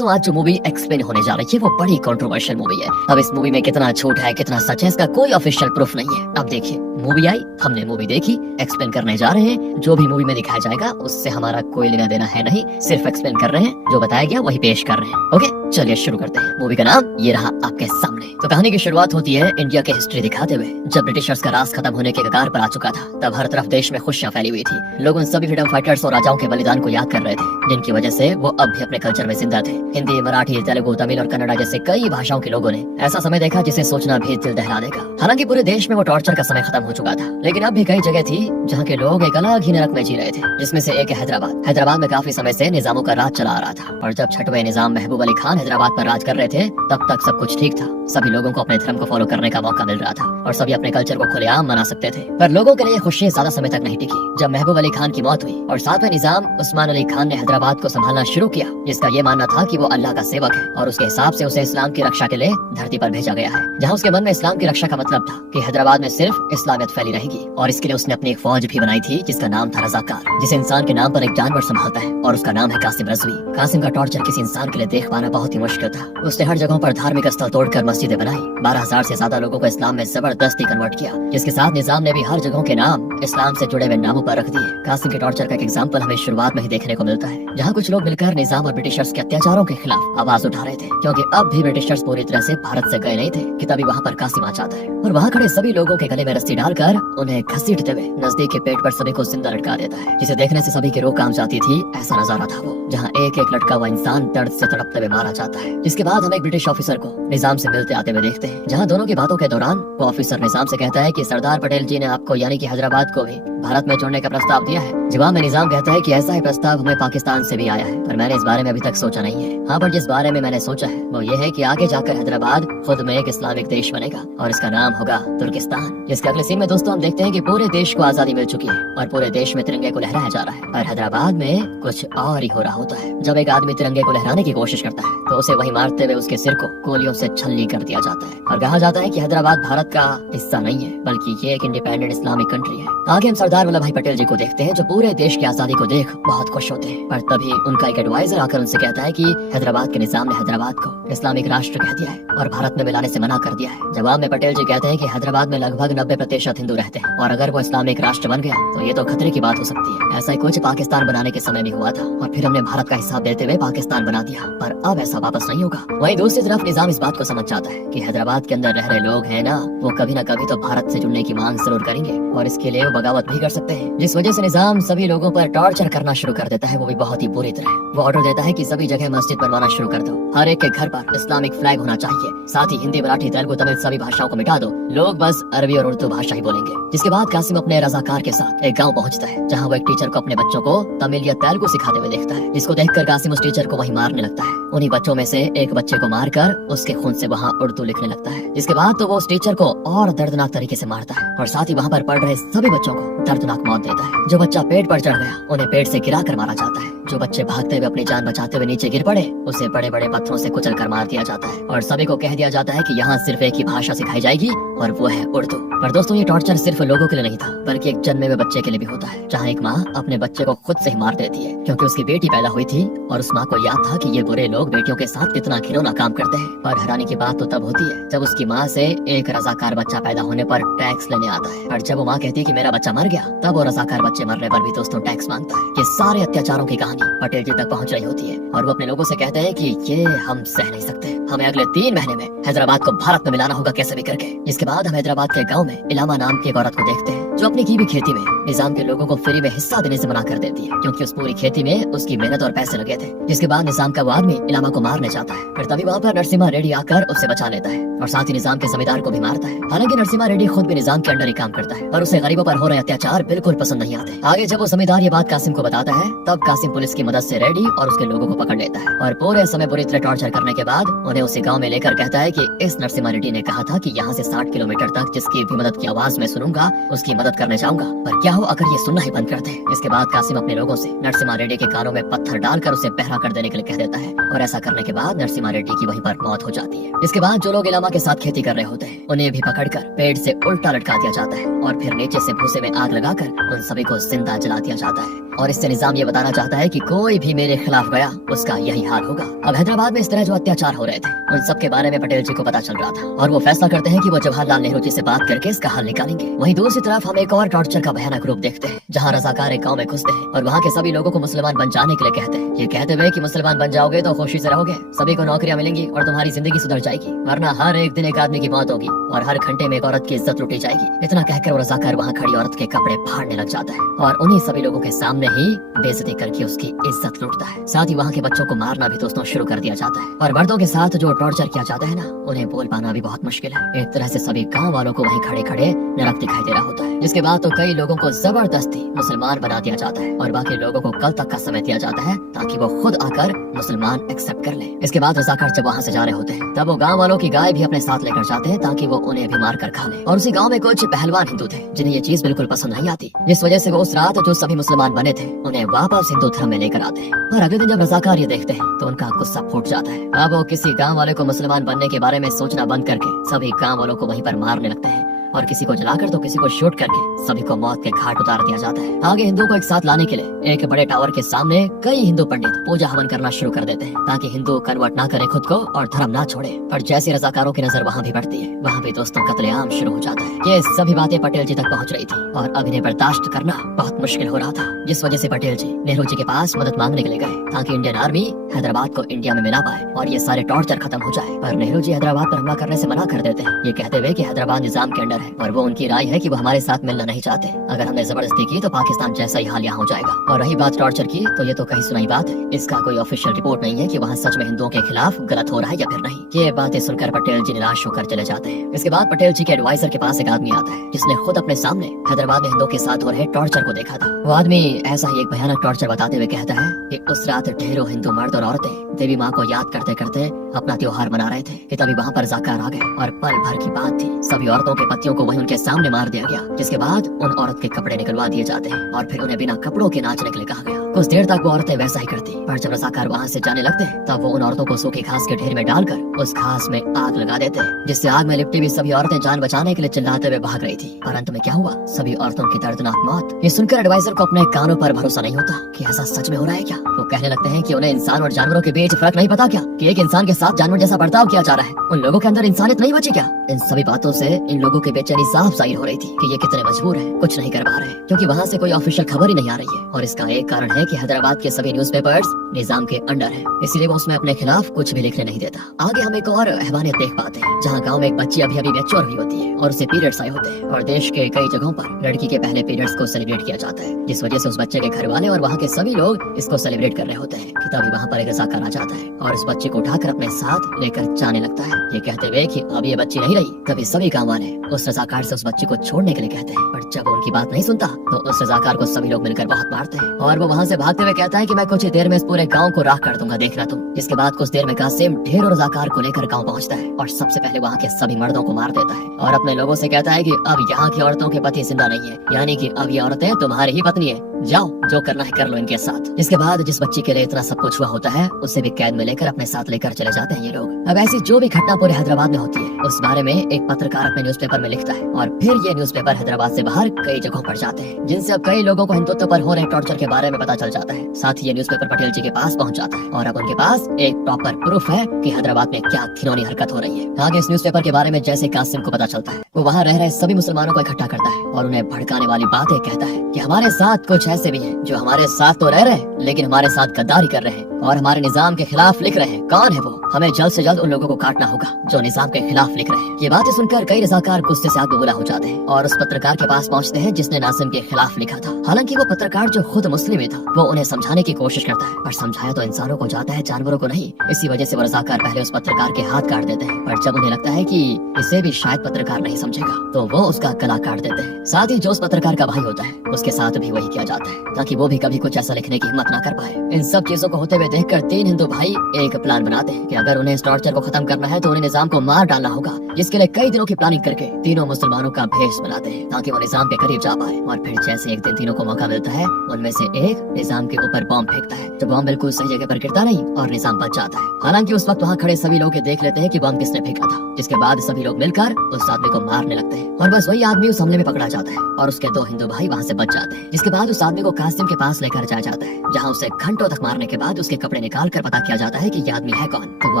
दोस्तों आज जो मूवी एक्सप्लेन होने जा रही है वो बड़ी कंट्रोवर्शियल मूवी है। अब इस मूवी में कितना झूठ है कितना सच है इसका कोई ऑफिशियल प्रूफ नहीं है। अब देखिए मूवी आई, हमने मूवी देखी, एक्सप्लेन करने जा रहे हैं। जो भी मूवी में दिखाया जाएगा उससे हमारा कोई लेना देना है नहीं, सिर्फ एक्सप्लेन कर रहे हैं, जो बताया गया वही पेश कर रहे हैं। ओके चलिए शुरू करते हैं। मूवी का नाम ये रहा आपके सामने। तो कहानी की शुरुआत होती है इंडिया की हिस्ट्री दिखाते हुए। जब ब्रिटिशर्स का राज खत्म होने के कगार पर आ चुका था तब हर तरफ देश में खुशियां फैली हुई थी। लोग उन सभी फ्रीडम फाइटर्स और राजाओं के बलिदान को याद कर रहे थे जिनकी वजह से वो अब भी अपने कल्चर में जिंदा थे। हिंदी, मराठी, तेलुगु, तमिल और कन्नड़ा जैसे कई भाषाओं के लोगों ने ऐसा समय देखा जिसे सोचना भी दिल दहला देगा। हालांकि पूरे देश में वो टॉर्चर का समय खत्म हो चुका था, लेकिन अब भी कई जगह थी जहाँ के लोग एक अलग ही नरक में जी रहे थे, जिसमें से एक है हैदराबाद। हैदराबाद में काफी समय से निजामों का राज चला आ रहा था और जब छठवें निजाम महबूब अली खान हैदराबाद पर राज कर रहे थे तब तक सब कुछ ठीक था। सभी लोगों को अपने धर्म को फॉलो करने का मौका मिल रहा था और सभी अपने कल्चर को खुलेआम मना सकते थे। पर लोगों के लिए खुशी ज्यादा समय तक नहीं टिकी। जब महबूब अली खान की मौत हुई और सातवें निजाम उस्मान अली खान ने हैदराबाद को संभालना शुरू किया, जिसका ये मानना था कि वो अल्लाह का सेवक है और उसके हिसाब से उसे इस्लाम की रक्षा के लिए धरती पर भेजा गया है, जहाँ उसके मन में इस्लाम की रक्षा का मतलब था कि हैदराबाद में सिर्फ इस्लामियत फैली रहेगी। और इसके लिए उसने अपनी एक फौज भी बनाई थी जिसका नाम था रजाकार, जिसे इंसान के नाम पर एक जानवर संभालता है और उसका नाम है कासिम रजवी। कासिम का टॉर्चर किसी इंसान के लिए देख पाना बहुत ही मुश्किल था। उसने हर जगह पर धार्मिक स्थल तोड़कर मस्जिदें बनाई, 12,000 से ज्यादा लोगों को इस्लाम में जबरदस्ती कन्वर्ट किया, जिसके साथ निजाम ने भी हर जगह के नाम इस्लाम से जुड़े हुए नामों पर रख दिए। कासिम के टॉर्चर का एक एग्जाम्पल हमें शुरुआत में ही देखने को मिलता है, जहाँ कुछ लोग मिलकर निजाम और ब्रिटिशर्स के अत्याचारों के खिलाफ आवाज उठा रहे थे, क्योंकि अब भी ब्रिटिशर्स पूरी तरह से भारत से गए नहीं थे कि तभी वहाँ पर कासिम आ जाता है और वहाँ खड़े सभी लोगों के गले में रस्सी डालकर उन्हें घसीटते हुए नजदीक के पेट पर सभी को जिंदा लटका देता है, जिसे देखने से सभी की रूह कांप जाती थी। ऐसा नजारा था वो, जहाँ एक एक लटका हुआ इंसान दर्द से तड़पते हुए मारा जाता है। जिसके बाद हम एक ब्रिटिश ऑफिसर को निजाम से मिलते आते हुए देखते हैं, जहाँ दोनों की बातों के दौरान वो ऑफिसर निजाम से कहता है कि सरदार पटेल जी ने आपको यानी कि हैदराबाद को भी भारत में जोड़ने का प्रस्ताव दिया है। जवाब में निजाम कहता है कि ऐसा ही प्रस्ताव हमें पाकिस्तान से भी आया है, पर मैंने इस बारे में अभी तक सोचा नहीं है। हाँ, पर जिस बारे में मैंने सोचा है वो ये है कि आगे जाकर हैदराबाद खुद में एक इस्लामिक देश बनेगा और इसका नाम होगा तुर्किस्तान। इसके अगले सीन में दोस्तों हम देखते हैं कि पूरे देश को आजादी मिल चुकी है और पूरे देश में तिरंगे को लहराया जा रहा है, और हैदराबाद में कुछ और ही हो रहा होता है। जब एक आदमी तिरंगे को लहराने की कोशिश करता है तो उसे वही मारते हुए उसके सिर को गोलियों से छलनी कर दिया जाता है और कहा जाता है कि हैदराबाद भारत का हिस्सा नहीं है बल्कि ये एक इंडिपेंडेंट इस्लामिक कंट्री है। आगे हम सरदार वल्लभ भाई पटेल जी को देखते हैं जो पूरे देश की आजादी को देख बहुत खुश होते हैं, पर तभी उनका एक एडवाइजर आकर उनसे कहता है कि हैदराबाद के निजाम ने हैदराबाद को इस्लामिक राष्ट्र कह दिया है और भारत में मिलाने से मना कर दिया है। जवाब में पटेल जी कहते हैं कि हैदराबाद में लगभग 90% हिंदू रहते हैं और अगर वो इस्लामिक राष्ट्र बन गया तो ये तो खतरे की बात हो सकती है। ऐसा ही कुछ पाकिस्तान बनाने के समय भी हुआ था और फिर हमने भारत का हिसाब देते हुए पाकिस्तान बना दिया, पर अब ऐसा वापस नहीं होगा। वहीं दूसरी तरफ निजाम इस बात को समझ जाता है कि हैदराबाद के अंदर रह रहे लोग हैं ना, वो कभी न कभी तो भारत से जुड़ने की मांग जरूर करेंगे और इसके लिए वो बगावत भी कर सकते हैं, जिस वजह से निजाम सभी लोगों पर टॉर्चर करना शुरू कर देता है, वो भी बहुत ही बुरी तरह। वो ऑर्डर देता है कि सभी जगह मस्जिद बनवाना शुरू कर दो, हर एक के घर पर इस्लामिक फ्लैग होना चाहिए, साथ ही हिंदी, मराठी, तेलुगु, तमिल सभी भाषाओं को मिटा दो, लोग बस अरबी और उर्दू भाषा ही बोलेंगे। जिसके बाद कासिम अपने रजाकार के साथ एक गाँव पहुँचता है जहाँ वो एक टीचर को अपने बच्चों को तमिल या तेलुगु सिखाते हुए देखता है, जिसको देखकर कासिम उस टीचर को वहीं मारने लगता है। उन्हीं बच्चों में से एक बच्चे को मारकर उसके खून से वहाँ उर्दू लिखने लगता है। जिसके बाद तो वो उस टीचर को और दर्दनाक तरीके से मारता है और साथ ही वहाँ पर पढ़ रहे सभी बच्चों को दर्दनाक मौत देता है। जो बच्चा पेड़ पर चढ़ गया उन्हें पेड़ से गिरा कर मारा जाता है। जो बच्चे भागते हुए अपनी जान बचाते हुए नीचे गिर पड़े उसे बड़े बड़े पत्थरों से कुचल कर मार दिया जाता है और सभी को कह दिया जाता है कि यहाँ सिर्फ एक ही भाषा सिखाई जाएगी और वो है उर्दू। पर दोस्तों ये टॉर्चर सिर्फ लोगों के लिए नहीं था बल्कि एक जन्मे हुए बच्चे के लिए भी होता है, जहाँ एक माँ अपने बच्चे को खुद से ही मार देती है क्योंकि उसकी बेटी पैदा हुई थी और उस माँ को याद था कि ये बुरे लोग बेटियों के साथ कितना घिनौना काम करते हैं। पर हैरानी की बात तो तब होती है जब उसकी माँ से एक रजाकार बच्चा पैदा होने पर टैक्स लेने आता है, और जब वो माँ कहती है कि मेरा बच्चा मर गया तब वो रजाकार बच्चे मरने पर भी दोस्तों टैक्स मांगता है। ये सारे अत्याचारों की कहानी पटेल जी तक पहुँच रही होती है और वो अपने लोगों से कहते हैं कि ये हम सह नहीं सकते, हमें अगले 3 महीने में हैदराबाद को भारत में मिलाना होगा कैसे भी करके। इसके बाद हम हैदराबाद के गाँव में इलामा नाम की एक औरत को देखते हैं जो अपनी की भी खेती में निजाम के लोगों को फ्री में हिस्सा देने से मना कर देती है क्योंकि उस पूरी खेती में उसकी मेहनत और पैसे लगे थे। जिसके बाद निजाम का वो आदमी इलामा को मारने जाता है, फिर तभी वहाँ पर नरसिम्हा रेड्डी आकर उससे बचा लेता है और साथ ही निजाम के जमींदार को भी मारता है। हालांकि नरसिम्हा रेड्डी खुद भी निजाम के अंडर ही काम करता है और उसे गरीबों पर हो रहे अत्याचार बिल्कुल पसंद नहीं आते। आगे जब वो जमींदार ये बात कासिम को बताता है तब कासिम पुलिस की मदद से रेड्डी और उसके लोगों को पकड़ लेता है और पूरे समय बुरी तरह टॉर्चर करने के बाद उन्हें उसी गाँव में लेकर कहता है कि इस नरसिम्हा रेड्डी ने कहा था कि यहाँ से 60 किलोमीटर तक जिसकी भी मदद की आवाज में सुनूंगा उसकी मदद मदद करने जाऊंगा, पर क्या हो अगर ये सुनना ही बंद कर दे। इसके बाद कासिम अपने लोगों से नरसिम्हा रेड्डी के कानों में पत्थर डालकर उसे पहरा कर देने के लिए कह देता है और ऐसा करने के बाद नरसिम्हा रेड्डी की वहीं पर मौत हो जाती है। इसके बाद जो लोग इलामा के साथ खेती कर रहे होते हैं उन्हें भी पकड़कर पेड़ से उल्टा लटका दिया जाता है और फिर नीचे से भूसे में आग लगाकर उन सभी को जिंदा जला दिया जाता है। और इससे निजाम ये बताना चाहता है कि कोई भी मेरे खिलाफ गया उसका यही हाल होगा। अब हैदराबाद में इस तरह जो अत्याचार हो रहे थे उन सब के बारे में पटेल जी को पता चल रहा था और वो फैसला करते हैं कि वो जवाहरलाल नेहरू जी से बात करके इसका हल निकालेंगे। वहीं दूसरी तरफ हम एक और टॉर्चर का भयानक रूप देखते हैं जहाँ रजाकार एक गाँव में घुसते हैं और वहाँ के सभी लोगों को मुसलमान बन जाने के लिए कहते हैं। ये कहते हुए कि मुसलमान बन जाओगे तो खुशी से रहोगे, सभी को नौकरियां मिलेंगी और तुम्हारी जिंदगी सुधर जाएगी, वरना हर एक दिन एक आदमी की मौत होगी और हर घंटे में एक औरत की इज्जत लूटी जाएगी। इतना कहकर वो रजाकार वहाँ खड़ी औरत के कपड़े फाड़ने लग जाता है और उन्हीं सभी लोगों के सामने ही बेइज्जती करके उसकी इज्जत लूटता है। साथ ही वहाँ के बच्चों को मारना भी दोस्तों शुरू कर दिया जाता है और मर्दों के साथ जो टॉर्चर किया जाता है ना उन्हें बोल पाना भी बहुत मुश्किल है। एक तरह से सभी गाँव वालों को वहीं खड़े खड़े नरक दिखाई दे रहा होता है। जिसके बाद तो कई लोगों को जबरदस्ती मुसलमान बना दिया जाता है और बाकी लोगों को कल तक का समय दिया जाता है ताकि वो खुद आकर मुसलमान एक्सेप्ट कर ले। इसके बाद रजाकार जब वहाँ से जा रहे होते हैं तब वो गाँव वालों की गाय भी अपने साथ लेकर जाते हैं ताकि वो उन्हें भी मार कर खा ले। और उसी गाँव में कुछ पहलवान हिंदू थे जिन्हें ये चीज बिल्कुल पसंद नहीं आती, जिस वजह से वो उस रात जो सभी मुसलमान बने थे उन्हें वापस हिंदू धर्म में लेकर आते हैं। और अगले दिन जब रजाकार ये देखते हैं तो उनका गुस्सा फूट जाता है। अब वो किसी गाँव वाले को मुसलमान बनने के बारे में सोचना बंद करके सभी गाँव वालों को वहीं पर मारने लगते हैं और किसी को जलाकर तो किसी को शूट करके सभी को मौत के घाट उतार दिया जाता है। आगे हिंदुओं को एक साथ लाने के लिए एक बड़े टावर के सामने कई हिंदू पंडित पूजा हवन करना शुरू कर देते हैं ताकि हिंदू कन्वर्ट ना करें खुद को और धर्म ना छोड़े। पर जैसे रजाकारों की नजर वहाँ भी बढ़ती है वहाँ भी दोस्तों कत्लेआम शुरू हो जाता है। ये सभी बातें पटेल जी तक पहुँच रही थी और अब इन्हें बर्दाश्त करना बहुत मुश्किल हो रहा था, जिस वजह से पटेल जी नेहरू जी के पास मदद मांगने के लिए गए ताकि इंडियन आर्मी हैदराबाद को इंडिया में मिला पाए और ये सारे टॉर्चर खत्म हो जाए। पर नेहरू जी हैदराबाद पर हमला करने से मना कर देते हैं, ये कहते हुए कि हैदराबाद निजाम के अंडर है और वो उनकी है कि वो हमारे साथ मिलना नहीं चाहते। अगर हमने जबरदस्ती की तो पाकिस्तान जैसा ही हाल यहाँ हो जाएगा। और रही बात टॉर्चर की तो ये तो कहीं सुनाई बात है, इसका कोई ऑफिशियल रिपोर्ट नहीं है कि वहाँ सच में हिंदुओं के खिलाफ गलत हो रहा है या फिर नहीं। ये बातें सुनकर पटेल जी निराश होकर चले जाते हैं। इसके बाद पटेल जी के एडवाइजर के पास एक आदमी आता है जिसने खुद अपने सामने हैदराबाद में हिंदुओं के साथ हो रहे टॉर्चर को देखा था। वो आदमी ऐसा ही एक भयानक टॉर्चर बताते हुए कहता है कि उस रात ढेरों हिंदू मर्द और औरतें देवी माँ को याद करते करते अपना त्योहार मना रहे थे कि तभी वहाँ पर रजाकार आ गए और पल भर की बात थी सभी औरतों के पतियों को वहीं उनके सामने मार दिया गया। जिसके बाद उन औरत के कपड़े निकलवा दिए जाते हैं और फिर उन्हें बिना कपड़ों के नाचने के लिए कहा गया। कुछ देर तक वो औरतें वैसा ही करती, पर जब रजाकार वहाँ से जाने लगते हैं तब वो उन औरतों को सूखी घास के ढेर में डालकर उस घास में आग लगा देते हैं, जिससे आग में लिपटी हुई सभी औरतें जान बचाने के लिए चिल्लाते हुए भाग रही थी। पर अंत में क्या हुआ, सभी औरतों की दर्दनाक मौत। ये सुनकर एडवाइजर को अपने कानों पर भरोसा नहीं होता कि ऐसा सच में हो रहा है क्या। वो कहने लगते हैं कि उन्हें इंसान और जानवरों के बीच फर्क नहीं पता क्या, कि एक इंसान के साथ जानवर जैसा बर्ताव किया जा रहा है, उन लोगों के अंदर इंसानियत नहीं बची क्या। इन सभी बातों से इन लोगों की बेचैनी साफ जाहिर हो रही थी कि ये कितने मजबूर हैं, कुछ नहीं कर पा रहे क्योंकि वहाँ से कोई ऑफिशियल खबर ही नहीं आ रही है। और इसका एक कारण है कि हैदराबाद के सभी न्यूज़पेपर्स निजाम के अंडर है, इसलिए वो उसमें अपने खिलाफ कुछ भी लिखने नहीं देता। आगे हम एक और हैवानियत देख पाते हैं जहाँ गाँव में एक बच्ची अभी अभी मैच्योर हुई होती है और उसे पीरियड्स आए होते हैं और देश के कई जगहों पर लड़की के पहले पीरियड्स को सेलिब्रेट किया जाता है, जिस वजह से उस बच्चे के घर वाले और वहाँ के सभी लोग इसको सेलिब्रेट कर रहे होते हैं कि तभी वहाँ पर एक रजाकार आ जाता है और उस बच्चे को उठाकर अपने साथ लेकर जाने लगता है, ये कहते हुए कि अब ये बच्ची नहीं रही। तभी सभी गाँव वाले उस रजाकार से उस बच्ची को छोड़ने के लिए कहते हैं, पर जब उनकी बात नहीं सुनता तो उस रजाकार को सभी लोग मिलकर बहुत मारते हैं और वो वहाँ से भागते हुए कहता है कि मैं कुछ ही देर में इस पूरे गाँव को राख कर दूंगा, देखना तुम। जिसके बाद कुछ देर में कासिम ढेरों रजाकार को लेकर गाँव पहुँचता है और सबसे पहले वहाँ के सभी मर्दों को मार देता है और अपने लोगों से कहता है कि अब यहाँ की औरतों के पति जिंदा नहीं है, यानी कि अब ये औरतें तुम्हारी ही पत्नी है, जाओ जो करना है कर लो इनके साथ। इसके बाद जिस बच्ची के लिए इतना सब कुछ हुआ होता है उसे भी कैद में लेकर अपने साथ लेकर चले जाते हैं ये लोग। अब ऐसी जो भी घटना पूरे हैदराबाद में होती है उस बारे में एक पत्रकार अपने न्यूज़पेपर में लिखता है और फिर ये न्यूज़पेपर हैदराबाद से बाहर कई जगहों पर जाते हैं, जिनसे अब कई लोगों को हिंदुत्व पर हो रहे टॉर्चर के बारे में पता चल जाता है। साथ ही ये न्यूज़पेपर पटेल जी के पास पहुंच जाता है और अब उनके पास एक प्रॉपर प्रूफ है कि हैदराबाद में क्या घिनौनी हरकत हो रही है। आगे इस न्यूज़पेपर के बारे में जैसे कासिम को पता चलता है वो वहाँ रह रहे सभी मुसलमानों को इकट्ठा करता है और उन्हें भड़काने वाली बातें कहता है कि हमारे साथ कुछ ऐसे भी हैं जो हमारे साथ तो रह रहे हैं लेकिन हमारे साथ गद्दारी कर रहे हैं और हमारे निजाम के खिलाफ लिख रहे हैं। कौन है वो, हमें जल्द से जल्द उन लोगों को काटना होगा जो निजाम के खिलाफ लिख रहे हैं। ये बातें सुनकर कई रजाकार गुस्से से आग बबूला हो जाते हैं और उस पत्रकार के पास पहुंचते हैं जिसने नासिम के खिलाफ लिखा था। हालांकि वो पत्रकार जो खुद मुस्लिम ही था वो उन्हें समझाने की कोशिश करता है, पर समझाया तो इंसानों को जाता है जानवरों को नहीं। इसी वजह से वो रजाकार पहले उस पत्रकार के हाथ काट देते हैं, पर जब उन्हें लगता है कि इसे भी शायद पत्रकार नहीं समझेगा तो वो उसका गला काट देते हैं। साथ ही जो उस पत्रकार का भाई होता है उसके साथ भी वही किया जाता है ताकि वो भी कभी कुछ ऐसा लिखने की हिम्मत ना कर पाए। इन सब चीजों को होते हुए देखकर तीन हिंदू भाई एक प्लान बनाते हैं कि अगर उन्हें इस टॉर्चर को खत्म करना है तो उन्हें निजाम को मार डालना होगा, जिसके लिए कई दिनों की प्लानिंग करके तीनों मुसलमानों का भेष बनाते हैं ताकि वो निजाम के करीब जा पाए। और फिर जैसे एक दिन तीनों को मौका मिलता है, उनमें से एक निजाम के ऊपर बॉम्ब फेंकता है। तो बॉम्ब बिल्कुल सही जगह पर गिरता नहीं और निजाम बच जाता है। हालांकि उस वक्त वहाँ खड़े सभी लोग ये देख लेते हैं कि बॉम्ब किसने फेंका था। जिसके बाद सभी लोग मिलकर उस आदमी को मारने लगते हैं और बस वही आदमी उस हमले में पकड़ा जाता है और उसके दो हिंदू भाई वहाँ से बच जाते हैं। जिसके बाद उस आदमी को कासिम के पास लेकर जाया जाता है, जहाँ उसे घंटों तक मारने के बाद उसके कपड़े निकाल कर पता किया जाता है कि ये आदमी है कौन। तो वो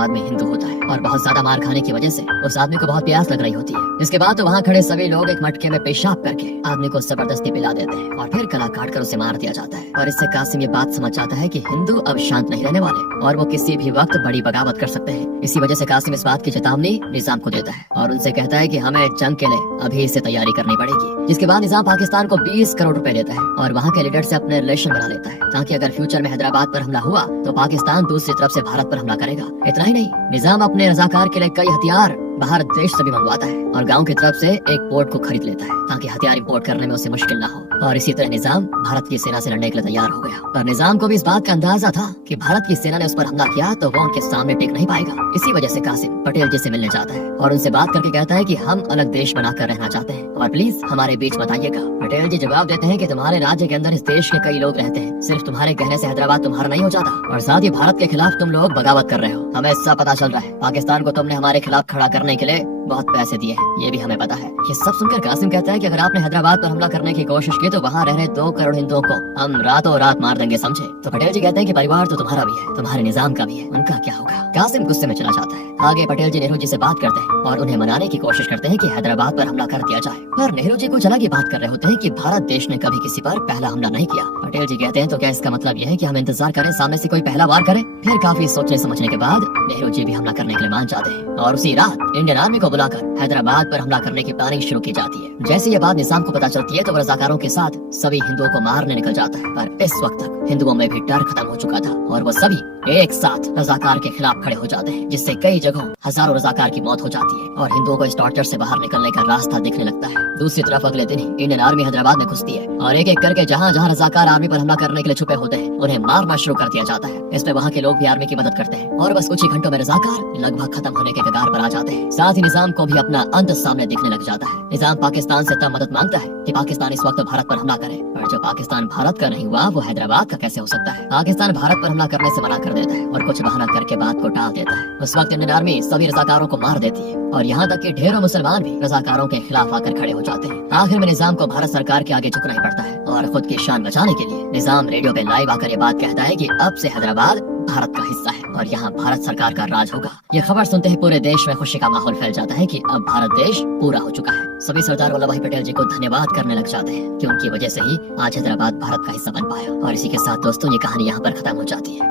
आदमी हिंदू होता है और बहुत ज्यादा मार खाने की वजह से उस आदमी को बहुत प्यास लग रही होती है। इसके बाद तो वहाँ खड़े सभी लोग एक मटके में पेशाब करके आदमी को जबरदस्ती पिला देते हैं और फिर गला काट कर उसे मार दिया जाता है। और इससे कासिम ये बात समझ जाता है कि हिंदू अब शांत नहीं रहने वाले और वो किसी भी वक्त बड़ी बगावत कर सकते हैं। इसी वजह से कासिम इस बात की चेतावनी निजाम को देता है और उनसे कहता है कि हमें जंग के लिए अभी से तैयारी करनी पड़ेगी। जिसके बाद निजाम पाकिस्तान को 20 करोड़ रुपए देता है और वहाँ के लीडर से अपने रिलेशन बना लेता है ताकि अगर फ्यूचर में हैदराबाद पर हमला हुआ तो पाकिस्तान दूसरी तरफ से भारत पर हमला करेगा। इतना ही नहीं, निजाम अपने रजाकार के लिए कई हथियार बाहर देश से भी मंगवाता है और गांव की तरफ से एक पोर्ट को खरीद लेता है ताकि हथियार इंपोर्ट करने में उसे मुश्किल ना हो। और इसी तरह निजाम भारत की सेना से लड़ने के लिए तैयार हो गया। पर निजाम को भी इस बात का अंदाजा था कि भारत की सेना ने उस पर हमला किया तो वो उनके सामने टिक नहीं पाएगा। इसी वजह से कासिम पटेल जी से मिलने जाता है और उनसे बात करके कहता है कि हम अलग देश बनाकर रहना चाहते हैं और प्लीज हमारे बीच मत आइएगा। पटेल जी जवाब देते हैं कि तुम्हारे राज्य के अंदर इस देश के कई लोग रहते हैं, सिर्फ तुम्हारे कहने से हैदराबाद तुम्हारा नहीं हो जाता और साथ ही भारत के खिलाफ तुम लोग बगावत कर रहे हो। हमें सब पता चल रहा है। पाकिस्तान को तुमने हमारे खिलाफ खड़ा करने के लिए बहुत पैसे दिए हैं, ये भी हमें पता है। ये सब सुनकर कासिम कहता है कि अगर आपने हैदराबाद पर हमला करने की कोशिश की तो वहाँ रह रहे 2 करोड़ हिंदुओं को हम रातों रात मार देंगे, समझे। तो पटेल जी कहते हैं कि परिवार तो तुम्हारा भी है, तुम्हारे निजाम का भी है, उनका क्या होगा। कासिम गुस्से में चला जाता है। आगे पटेल जी नेहरू जी से बात करते हैं और उन्हें मनाने की कोशिश करते हैं कि हैदराबाद पर हमला कर दिया जाए। पर नेहरू जी कुछ अलग ही बात कर रहे होते हैं कि भारत देश ने कभी किसी पर पहला हमला नहीं किया। पटेल जी कहते हैं तो क्या इसका मतलब यह है कि हम इंतजार करें सामने से कोई पहला वार करे। फिर काफी सोचने समझने के बाद नेहरू जी भी हमला करने के लिए मान जाते हैं और उसी रात इंडियन आर्मी को बुलाकर हैदराबाद पर हमला करने की प्लानिंग शुरू की जाती है। जैसे ये बात निजाम को पता चलती है तो वो रजाकारों के साथ सभी हिंदुओं को मारने निकल जाता है। पर इस वक्त तक हिंदुओं में भी डर खत्म हो चुका था और वो सभी एक साथ रजाकार के खिलाफ खड़े हो जाते हैं, जिससे कई जगहों हजारों रजाकार की मौत हो जाती है और हिंदुओं को इस टॉर्चर से बाहर निकलने का रास्ता दिखने लगता है। दूसरी तरफ अगले दिन ही इंडियन आर्मी हैदराबाद में घुसती है और एक एक करके जहाँ जहाँ रजाकार आर्मी पर हमला करने के लिए छुपे होते हैं उन्हें मारना शुरू कर दिया जाता है। इसमें वहाँ के लोग भी आर्मी की मदद करते हैं और बस कुछ ही घंटों में रजाकार लगभग खत्म होने के कगार पर आ जाते हैं। साथ ही निजाम को भी अपना अंत सामने दिखने लग जाता है। निजाम पाकिस्तान से तब मदद मांगता है कि पाकिस्तान इस वक्त भारत पर हमला करे, पर जब पाकिस्तान भारत का नहीं हुआ वो हैदराबाद का कैसे हो सकता है। पाकिस्तान भारत पर हमला करने से मना कर देता है और कुछ बहाना करके बात को टाल देता है। उस वक्त इंडियन आर्मी सभी रजाकारों को मार देती है और यहाँ तक कि ढेरों मुसलमान भी रजाकारों के खिलाफ आकर खड़े हो जाते हैं। आखिर में निजाम को भारत सरकार के आगे झुकना ही पड़ता है और खुद की शान बचाने के लिए निजाम रेडियो पे लाइव आकर ये बात कहता है कि अब से हैदराबाद भारत का हिस्सा है और यहाँ भारत सरकार का राज होगा। ये खबर सुनते ही पूरे देश में खुशी का माहौल फैल जाता है कि अब भारत देश पूरा हो चुका है। सभी सरदार वल्लभ भाई पटेल जी को धन्यवाद करने लग जाते हैं कि उनकी वजह से ही आज हैदराबाद भारत का हिस्सा बन पाया। और इसी के साथ दोस्तों ये कहानी यहाँ पर खत्म हो जाती है।